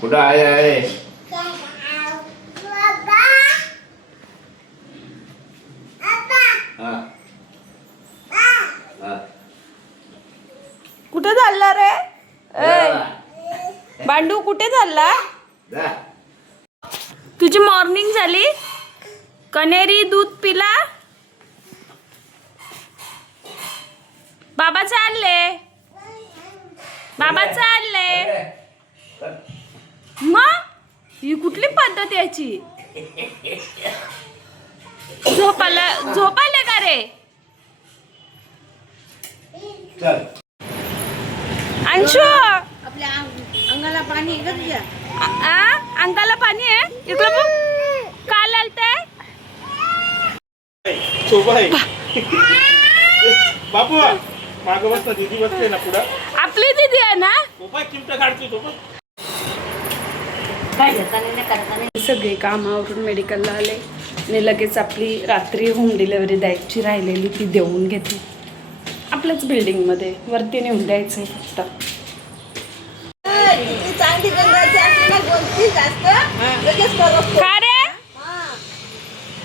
कुठं आहे? कुठे चालला रे? बांडू कुठे चालला? तुझी मॉर्निंग झाली? कनेरी दूध पिला? बाबा चालले. बाबा चालले. मग ही कुठली पद्धत याची? झोपाले का रे? अंशू आपल्या अंगाला पाणी आहे का तुझ्या? अंगाला पाणी आहे इकडं बघ. काल आलते बापू माग बसता दीदी बसते ना पुढं. आपली दीदी आहे ना. चिमटा काढतो तो पण. काय घेताना नाही करताना. सगळे कामावरून मेडिकलला आले आणि लगेच आपली रात्री होम डिलिव्हरी द्यायची राहिलेली ती देऊन घेतली. आपल्याच बिल्डिंगमध्ये वरती नेऊन द्यायचं आहे फक्त. चांगली गंगाची असते ना बोलती जास्त लगेच करत. का रे?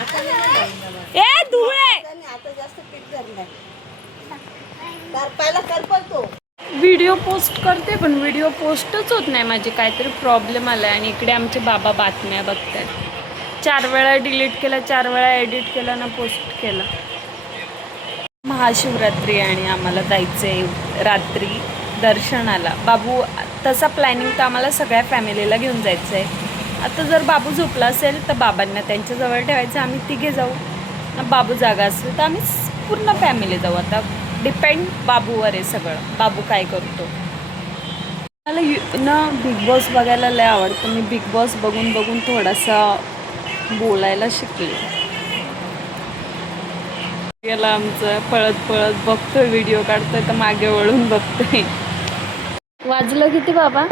आता नाही ए धुळे आता जास्त पीठ धरलंय. करपायला करपल तो. व्हिडिओ पोस्ट करते पण व्हिडिओ पोस्टच होत नाही. माझे काहीतरी प्रॉब्लेम आला आहे आणि इकडे आमचे बाबा बातम्या बघतात. 4 वेळा डिलीट केला, 4 वेळा एडिट केला ना पोस्ट केला. महाशिवरात्री आणि आम्हाला जायचं आहे रात्री दर्शनाला. बाबू तसा प्लॅनिंग तर आम्हाला सगळ्या फॅमिलीला घेऊन जायचं आहे. आता जर बाबू झोपला असेल तर बाबांना त्यांच्याजवळ ठेवायचं, आम्ही तिघे जाऊ. बाबू जागा असेल तर आम्ही पूर्ण फॅमिली जाऊ. आता डिपेंड बाबूवर आहे सगळं, बाबू काय करतो. मला ना बिग बॉस बघायला लय आवडतं. मी बिग बॉस बघून बघून थोडासा बोलायला शिकले. गेला आमचं पळत पळत बघतोय, व्हिडिओ काढतोय तर मागे वळून बघतोय. वाजलं किती बाबा?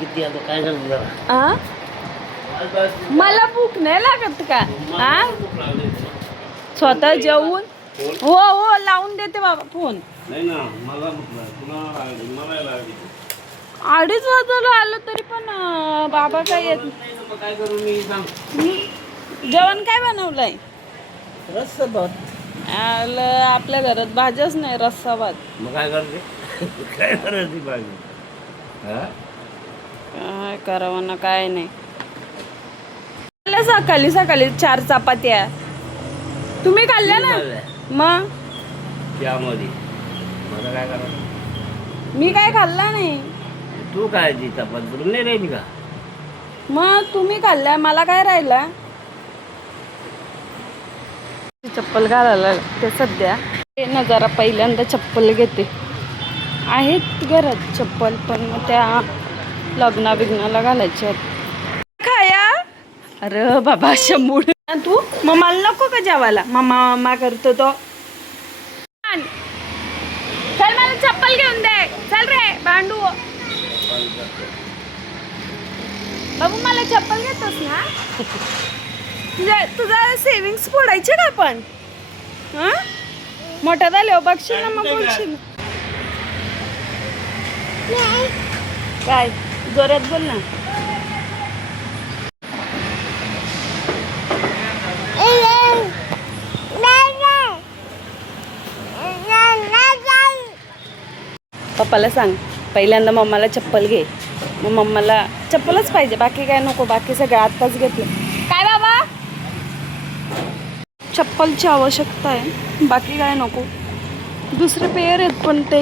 किती आता काय झालं? मला भूक नाही लागत का? स्वतः जेवून हो हो लावून देते बाबा फोन. नाही ना मला मला 2:30 वाजता आलो तरी पण बाबा काय येत. काय करू मी सांग. जेवण काय बनवलंय? रस्सा भात. आपल्या घरात भाज्याच नाही, रस्सा भात. मग काय करते? काय करायची भाजी? काय करावं ना काय नाही. सकाळी सकाळी 4 चपात्या तुम्ही खाल्ल्या ना. मग त्यामध्ये मला काय करायचं? मी काय खाल्ला नाही. तू काय ती चपाती नाही राहिली का? मग तुम्ही खाल्ल्या, मला काय राहिला? चप्पल घालायला लागते सध्या. ते ना जरा पहिल्यांदा चप्पल घेते. आहेत घरात चप्पल पण मग त्या लग्ना बिग्नाला घालायच्या आहेत. खाया अरे बाबा शंभूड तू मग मला नको का जेवायला? मामा करतो तो. चल मला चप्पल घेऊन दे. चल रे भांडू. बाबू मला चप्पल घेतोस ना? तुझा सेविंग्स फोडायचे का आपण? मोठा झाले बघशील ना मग बोलशील. काय जोरात बोल ना. पप्पाला सांग पहिल्यांदा मम्माला चप्पल घे. मग मम्माला चप्पलच पाहिजे, बाकी काय नको. बाकी सगळं आत्ताच घेतलं. काय बाबा? चप्पलची आवश्यकता आहे, बाकी काय नको. दुसरे पेअर आहेत पण ते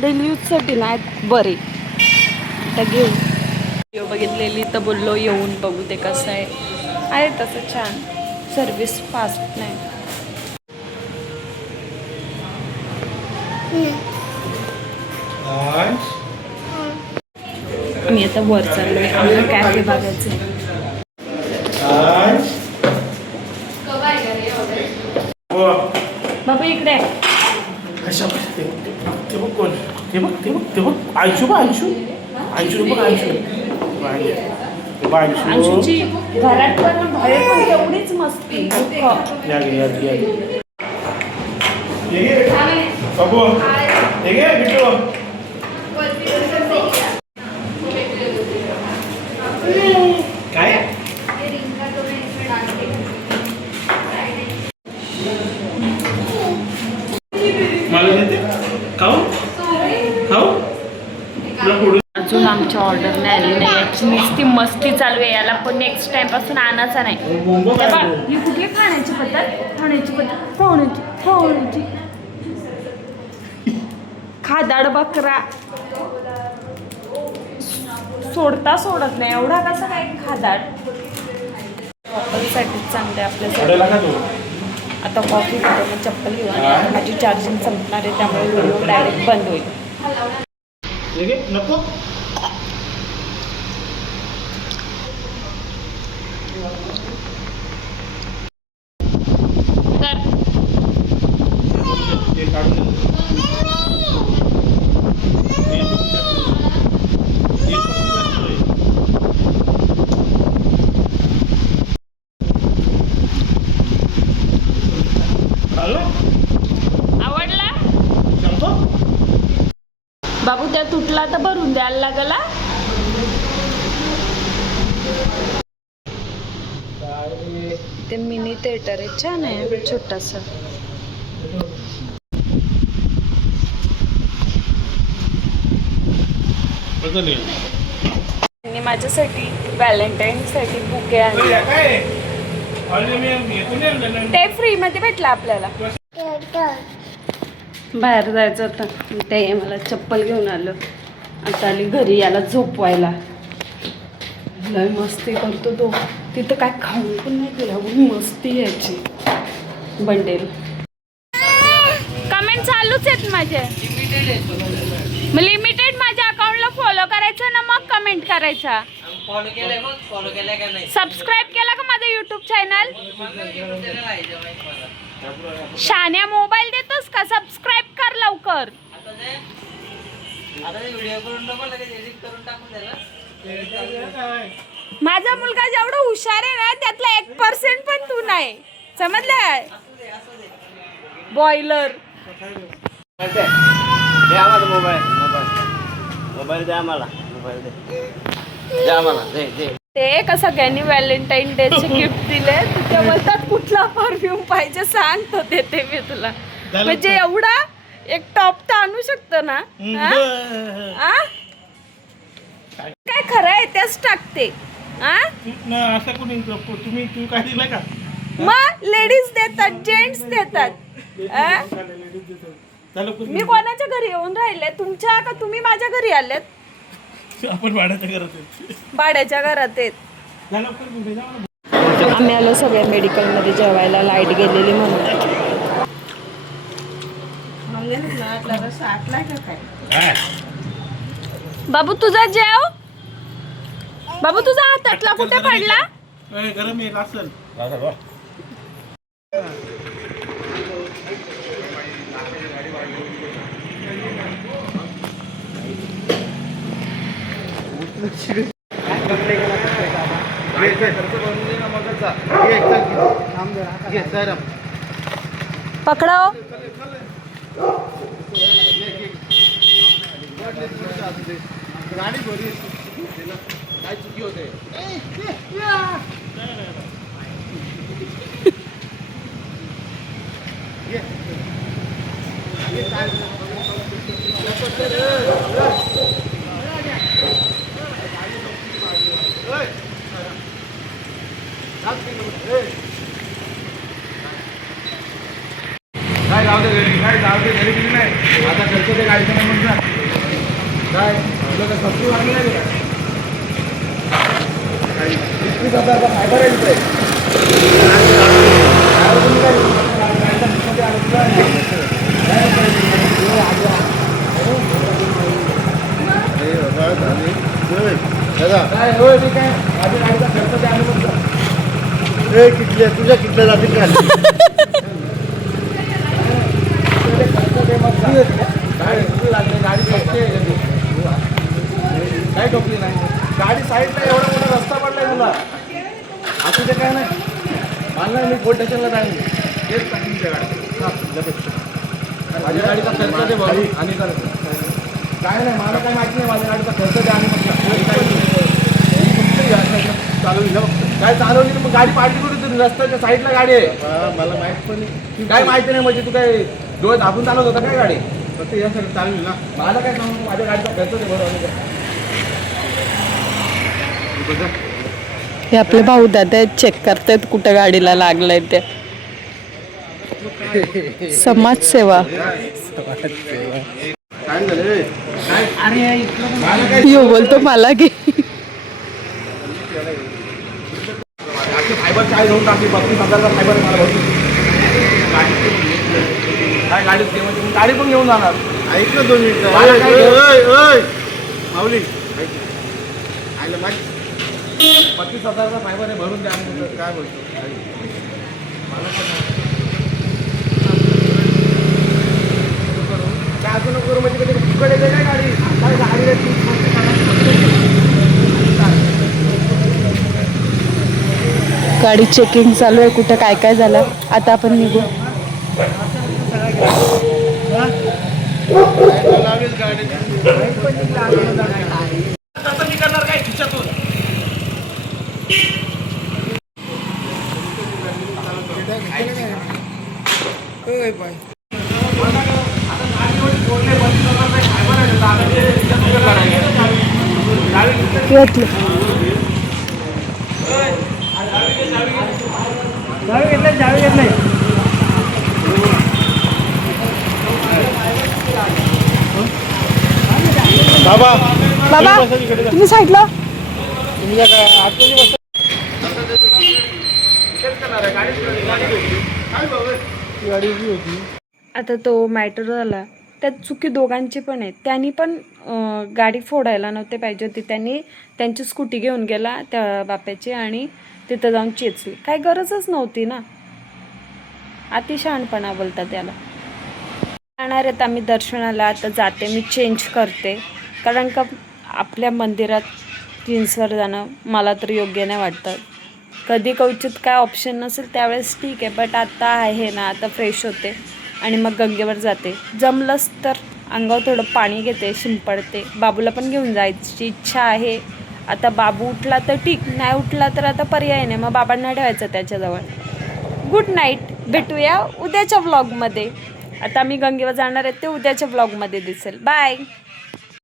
डेली यूजसाठी नाहीत बरे. आता घेऊ. व्हिडिओ बघितलेली तर बोललो येऊन बघू ते कसं आहे तसं छान. सर्विस फास्ट नाही. मी आता वर चाललोय, आम्हाला कॅफे बघायचं आहे. बाबा इकडे ते बघ कोण? ते बघ ते बघ ते बघ आयशू बघ आयशू आयशू बघ आयशू. अंशूची घरात पण बाहेर पण तेवढीच मस्ती. बाबू हे घे बिट्टू. तुला फोडून अजून आमची ऑर्डर नाही आली नाही, याची नुसती मस्ती चालू आहे. याला पण नेक्स्ट टाइम पासून आणायचा नाही. हे बघ, ही कुठली खाण्याची पद्धत खादाड बकरा सोडत नाही एवढा कसा काय खादाड. कॉफीसाठीच चांगले आपल्यासाठी. आता कॉफी घेतो मग चप्पल घेऊ आणि आता माझी चार्जिंग संपणार आहे त्यामुळे व्हिडिओ डायरेक्ट बंद होईल. नको आवडला बाबू? त्या तुटला तर भरून द्यायला लागला. ते मिनी थिएटर आहे, छान आहे, छोटासा. त्यांनी माझ्यासाठी व्हॅलेंटाईनसाठी बुके आणले. ते फ्री मध्ये भेटलं आपल्याला. बाहेर जायचं होतं ते मला चप्पल घेऊन आलं. आता आली घरी याला झोपवायला. लय मस्ती करतो तो. तिथं काय खाऊन पण नाही दिला, मस्ती यायची. बंडेल कमेंट चालूच आहेत माझे. लिमिटेड माझ्या अकाउंटला फॉलो करायचं ना, मग कमेंट करायचा. सबस्क्राईब केला का माझं युट्यूब चॅनल? शान्या मोबाईल देतोस का? सबस्क्राईब कर लवकर. माझा मुलगा जेवढा हुशार आहे ना त्यातला 1% पण तू नाही, समजलं? बॉयलर ते का सगळ्यांनी व्हॅलेंटाईन डेचे गिफ्ट दिले. तुझ्या बोलतात कुठला परफ्यूम पाहिजे सांग, तो देते मी तुला. म्हणजे एवढा एक टॉप तर आणू शकतो ना. काय खरं आहे तेच टाकते. असं कोणी तुम्ही काय दिलं का? मग लेडीज देतात, जेंट्स देतात. मी कोणाच्या घरी येऊन राहिले? तुमच्या का तुम्ही माझ्या घरी आलेत? आपण भाड्याच्या घरात आहेत. भाड्याच्या घरात आहेत. आम्ही आलो सगळ्या मेडिकलमध्ये जेवायला. लाईट गेलेली म्हणून. बाबू तुझा जेव. बाबू तुझा हातातला कुठे पडला? गरम येईल असेल. पकड़ो. काय चुकी होते? काय जाऊ दे घरी, काय जाऊ दे घरी गेली नाही. आता खर्च ते गाडीचं नाही म्हणतात. काय तुला काय सस्ती वाटली नाही का? 20,000 फायदा आहे तिथे. काय होय ठीक आहे. माझ्या गाडीचा खर्च ते आणू म्हणतात. किटल्या तुझ्या किटल्या जातील का? गाडी काय टोपली नाही. गाडी साईडला एवढा मोठा रस्ता पडलाय तुला. असं ते काय नाही. मला नाही, मी पोलीस स्टेशनला जाईन. तेच तुमच्या गाडी माझ्या गाडीचा खर्च दे भाऊ आणि काय नाही. मला काय माहिती नाही. माझ्या गाडीचा खर्च द्या आणि चालवली काय चालवली मग गाडी पार्टी कुठे तुम्ही? रस्त्याच्या साईडला गाडी आहे. मला माहित पण काय माहिती नाही. म्हणजे तू काय डोळे झाकून चालवत होता काय गाडी? फक्त यासाठी चालू ना मला काय सांगू माझ्या गाडीचा खर्च ते बरोबर हे आपले भाऊ दादा चेक करतायत कुठं गाडीला लागलंय ते. समाजसेवा. काय झालं काय यो बोलतो मला की फायबर काय घेऊन टाकली 35,000चा फायबर मला भरपूर काय गाडीत ते म्हणजे गाडी पण घेऊन जाणार. ऐक ना 2 मिनिटं माऊली 35,000चा फायबर आहे भरून द्या आम्ही काय बोलतो काय असं नको करू म्हणजे कधी फुकट येते काय गाडी काय गाडी चेकिंग चालू आहे कुठं काय काय झालं. आता आपण निघू. बाबा बाबा तुम्ही साईडला. आता तो मॅटर झाला त्यात चुकी दोघांची पण आहे. त्यांनी पण गाडी फोडायला नव्हते पाहिजे होती. त्यांनी त्यांची स्कूटी घेऊन गेला त्या बाप्याची आणि तिथं जाऊन चेचली. काही गरजच नव्हती ना. अतिशहाणपणा बोलतात त्याला. जाणार आहेत आम्ही दर्शनाला. आता जाते मी चेंज करते कारण का आपल्या मंदिरात जीन्सवर जाणं मला तर योग्य नाही वाटतं. कधी कवचित काय ऑप्शन नसेल त्यावेळेस ठीक आहे बट आता आहे ना आता फ्रेश होते आणि मग गंगेवर जाते. जमलंच तर अंगावर थोडं पाणी घेते शिंपडते. बाबूला पण घेऊन जायची इच्छा आहे. आता बाबू उठला तर ठीक नाही उठला तर आता पर्याय नाही मग बाबांना ठेवायचं त्याच्याजवळ. Good night. भेटूया उद्याच्या व्लॉगमध्ये. आता मी गंगेवर जाणार आहे ते उद्याच्या व्लॉगमध्ये दिसेल. बाय.